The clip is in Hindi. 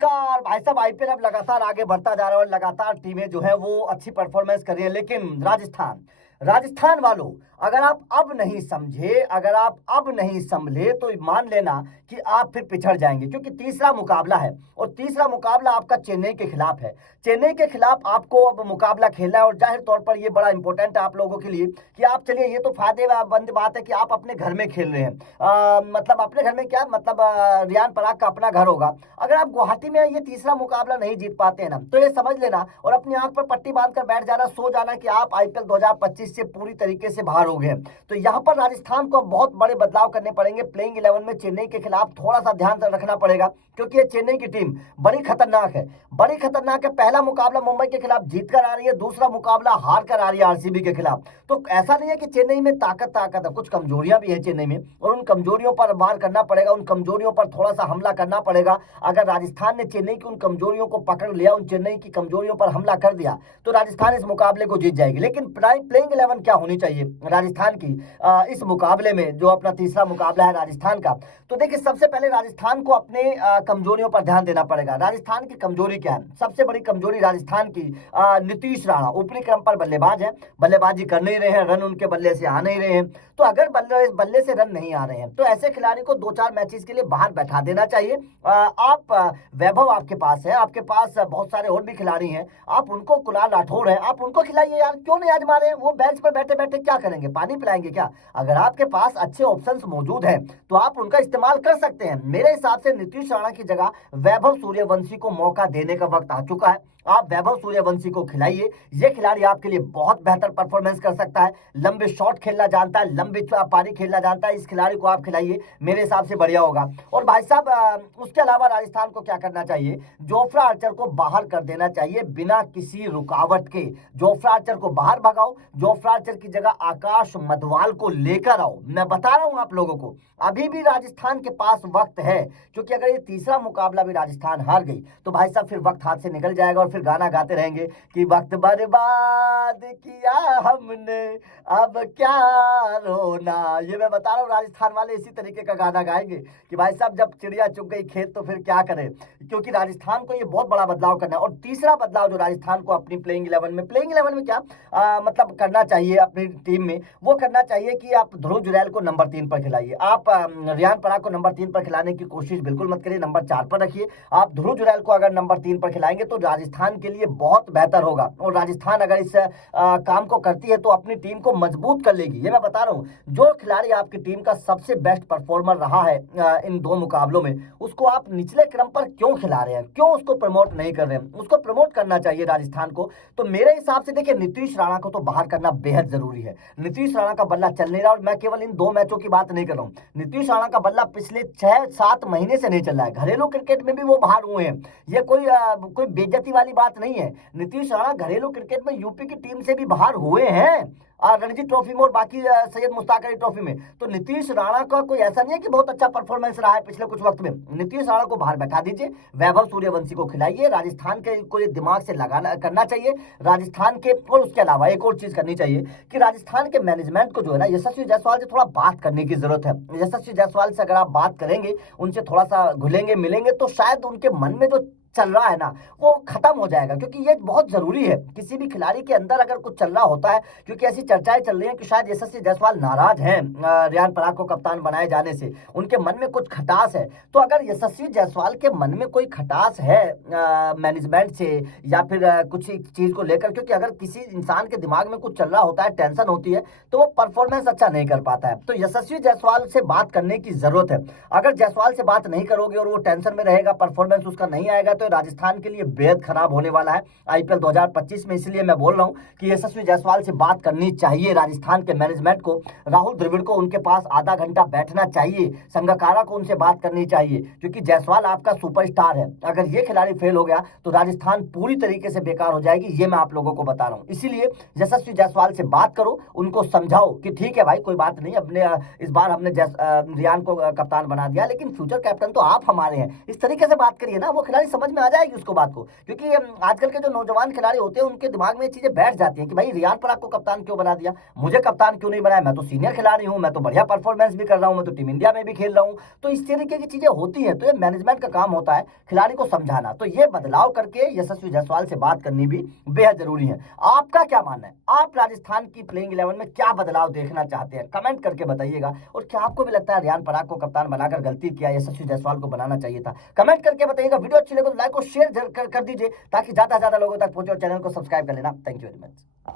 नमस्कार भाई साहब। आईपीएल अब लगातार आगे बढ़ता जा रहा है और लगातार टीमें जो है वो अच्छी परफॉर्मेंस कर रही है, लेकिन राजस्थान वालों, अगर आप अब नहीं समझे, अगर आप अब नहीं संभले तो मान लेना कि आप फिर पिछड़ जाएंगे, क्योंकि तीसरा मुकाबला है और तीसरा मुकाबला आपका चेन्नई के खिलाफ है। चेन्नई के खिलाफ आपको अब मुकाबला खेलना है और जाहिर तौर पर ये बड़ा इंपॉर्टेंट है आप लोगों के लिए कि आप चलिए, ये तो फायदेमंद बात है कि आप अपने घर में खेल रहे हैं। मतलब अपने घर में क्या मतलब, रियान पराग का अपना घर होगा। अगर आप गुवाहाटी में ये तीसरा मुकाबला नहीं जीत पाते हैं ना, तो ये समझ लेना और अपनी आंख पर पट्टी बांधकर बैठ जाना, सो जाना कि आप आईपीएल 2025 से पूरी तरीके से बाहर हो गए। तो यहां पर राजस्थान को बहुत बड़े बदलाव करने पड़ेंगे। प्लेइंग 11 में चेन्नई के खिलाफ थोड़ा सा ध्यान रखना पड़ेगा, क्योंकि ये चेन्नई की टीम बड़ी खतरनाक है, बड़ी खतरनाक है। पहला मुकाबला मुंबई के खिलाफ जीत कर आ रही है, दूसरा मुकाबला हार कर आ रही है आरसीबी के खिलाफ। तो ऐसा नहीं है कि चेन्नई में ताकत है, कुछ कमजोरियां भी है चेन्नई में और उन कमजोरियों पर वार करना पड़ेगा, उन कमजोरियों पर थोड़ा सा हमला करना पड़ेगा। अगर राजस्थान ने चेन्नई की उन कमजोरियों को पकड़ लिया, उन चेन्नई की कमजोरियों पर हमला कर दिया, तो राजस्थान इस मुकाबले को जीत जाएगी। लेकिन प्लेइंग 11 क्या होनी चाहिए राजस्थान की इस मुकाबले में, जो अपना तीसरा मुकाबला है राजस्थान का? तो देखिए, सबसे पहले राजस्थान को अपने कमजोरियों पर ध्यान देना पड़ेगा। राजस्थान की कमजोरी क्या है? सबसे बड़ी कमजोरी राजस्थान की नीतीश राणा ऊपरी क्रम पर बल्लेबाज है, बल्लेबाजी कर नहीं रहे हैं, रन उनके बल्ले से आ नहीं रहे हैं। तो अगर बल्ले से रन नहीं आ रहे हैं तो ऐसे खिलाड़ी को 2-4 मैचेस के लिए बाहर बैठा देना चाहिए। वैभव आपके पास है, आपके पास बहुत सारे और भी खिलाड़ी हैं, आप उनको, कुणाल राठौर है, आप उनको खिलाइए यार। क्यों नहीं आजमा रहे हैं? वो बेंच पर बैठे बैठे क्या करेंगे? पानी पिलाएंगे क्या? अगर आपके पास अच्छे ऑप्शंस मौजूद हैं तो आप उनका इस्तेमाल कर सकते हैं। मेरे हिसाब से नीतीश राणा की जगह वैभव सूर्यवंशी को मौका देने का वक्त आ चुका है। आप वैभव सूर्यवंशी को खिलाइए, ये खिलाड़ी आपके लिए बहुत बेहतर परफॉर्मेंस कर सकता है, लंबे शॉट खेलना जानता है, लंबी पारी खेलना जानता है। इस खिलाड़ी को आप खिलाइए, मेरे हिसाब से बढ़िया होगा। और भाई साहब, उसके अलावा राजस्थान को क्या करना चाहिए? जोफ्रा आर्चर को बाहर कर देना चाहिए बिना किसी रुकावट के। जोफ्रा आर्चर को बाहर भगाओ, जोफ्रा आर्चर की जगह आकाश मधवाल को लेकर आओ। मैं बता रहा हूं आप लोगों को, अभी भी राजस्थान के पास वक्त है, क्योंकि अगर ये तीसरा मुकाबला भी राजस्थान हार गई तो भाई साहब फिर वक्त हाथ से निकल जाएगा और फिर गाना गाते रहेंगे कि वक्त बर्बाद किया हमने, अब क्या रोना। ये मैं बता रहा हूँ, राजस्थान वाले इसी तरीके का गाना गाएंगे कि भाई साहब जब चिड़िया चुग गई खेत तो फिर क्या करें। क्योंकि राजस्थान को ये बहुत बड़ा बदलाव करना है। और तीसरा बदलाव जो राजस्थान को अपनी प्लेइंग 11 में क्या मतलब करना चाहिए अपनी टीम में, वो करना चाहिए कि आप ध्रुव जुरैल को नंबर 3 पर खिलाइए। आप रियान पराग को नंबर 3 पर खिलाने की कोशिश बिल्कुल मत करिए, नंबर 4 पर रखिए। आप ध्रुव जुरैल को अगर नंबर 3 पर खिलाएंगे तो राजस्थान के लिए बहुत बेहतर होगा। और राजस्थान अगर इस काम को करती है तो अपनी टीम को मजबूत कर लेगी। ये मैं बता रहा हूँ, जो खिलाड़ी आपकी टीम का सबसे बेस्ट परफॉर्मर रहा है इन 2 मुकाबलों में, उसको आप निचले क्रम पर क्यों खिला रहे हैं? क्यों उसको प्रमोट नहीं कर रहे हैं? उसको प्रमोट करना चाहिए राजस्थान को। तो मेरे हिसाब से देखिए, नीतीश राणा को तो बाहर करना बेहद जरूरी है। नीतीश राणा का बल्ला चल नहीं रहा, और मैं केवल इन 2 मैचों की बात नहीं कर रहा हूं। नीतीश राणा का बल्ला पिछले 6-7 महीने से नहीं चल रहा है। घरेलू क्रिकेट में भी वो बाहर हुए हैं, ये कोई बेइज्जती वाली बात नहीं है। नीतीश राणा घरेलू क्रिकेट में यूपी की टीम से भी बाहर हुए हैं, रणजी ट्रॉफी में और बाकी सैयद मुश्ताक अली ट्रॉफी में। तो नीतीश राणा का कोई ऐसा नहीं है कि बहुत अच्छा परफॉर्मेंस रहा है पिछले कुछ वक्त में। नीतीश राणा को बाहर बैठा दीजिए, वैभव सूर्यवंशी को खिलाइए। राजस्थान के को ये दिमाग से लगाना करना चाहिए राजस्थान के। और उसके अलावा एक और चीज करनी चाहिए कि राजस्थान के मैनेजमेंट को जो है ना, यशस्वी जायसवाल से थोड़ा बात करने की जरूरत है। यशस्वी जायसवाल से अगर आप बात करेंगे, उनसे थोड़ा सा घुलेंगे मिलेंगे, तो शायद उनके मन में जो चल रहा है ना वो खत्म हो जाएगा। क्योंकि ये बहुत जरूरी है, किसी भी खिलाड़ी के अंदर अगर कुछ चल रहा होता है, क्योंकि ऐसी चर्चाएं चल रही हैं कि शायद यशस्वी जायसवाल नाराज हैं रियान पराग को कप्तान बनाए जाने से, उनके मन में कुछ खटास है। तो अगर यशस्वी जायसवाल के मन में कोई खटास है मैनेजमेंट से या फिर कुछ चीज को लेकर, क्योंकि अगर किसी इंसान के दिमाग में कुछ चल रहा होता है, टेंशन होती है, तो वो परफॉर्मेंस अच्छा नहीं कर पाता है। तो यशस्वी जायसवाल से बात करने की जरूरत है। अगर जायसवाल से बात नहीं करोगे और वो टेंशन में रहेगा, परफॉर्मेंस उसका नहीं आएगा, तो राजस्थान के लिए बेहद खराब होने वाला है आईपीएल 2025 में। इसलिए मैं बोल रहा हूं कि यशस्वी जायसवाल से बात करनी चाहिए राजस्थान के मैनेजमेंट को। राहुल द्रविड़ को उनके पास आधा घंटा बैठना चाहिए, संगकारा को उनसे बात करनी चाहिए, क्योंकि जायसवाल आपका सुपरस्टार है। अगर ये खिलाड़ी फेल हो गया तो राजस्थान पूरी तरीके से बेकार हो जाएगी, ये मैं आप लोगों को बता रहा हूं। इसीलिए यशस्वी जायसवाल से बात करो, उनको समझाओ कि ठीक है भाई, कोई बात नहीं, अपने इस बार हमने रियान को कप्तान बना दिया, लेकिन फ्यूचर कैप्टन तो आप हमारे हैं। इस तरीके से बात करिए ना, वो खिलाड़ी समझ समझ में आ जाएगी उसको बात को, क्योंकि आजकल के जो नौजवान खिलाड़ी होते हैं उनके दिमाग में ये चीजें बैठ जाती हैं कि भाई रियान पराग को कप्तान क्यों बना दिया, मुझे कप्तान क्यों नहीं बनाया, मैं तो सीनियर खिलाड़ी हूं, मैं तो बढ़िया परफॉर्मेंस भी कर रहा हूं, मैं तो टीम इंडिया में भी खेल रहा हूं। तो इस तरीके की चीजें होती हैं, तो ये मैनेजमेंट का काम होता है खिलाड़ी को समझाना। तो ये बदलाव करके यशस्वी जायसवाल से बात करनी भी बेहद जरूरी है। आपका क्या मानना है, आप राजस्थान की प्लेइंग 11 में क्या बदलाव देखना चाहते हैं, कमेंट करके बताइएगा। और क्या आपको भी लगता है रियान पराग को कप्तान बनाकर गलती किया, यशस्वी जायसवाल को बनाना चाहिए था, कमेंट करके बताइएगा। वीडियो अच्छी लगे तो लाइक और शेयर कर दीजिए ताकि ज्यादा से ज्यादा लोगों तक पहुंचे, और चैनल को सब्सक्राइब कर लेना। Thank you very much.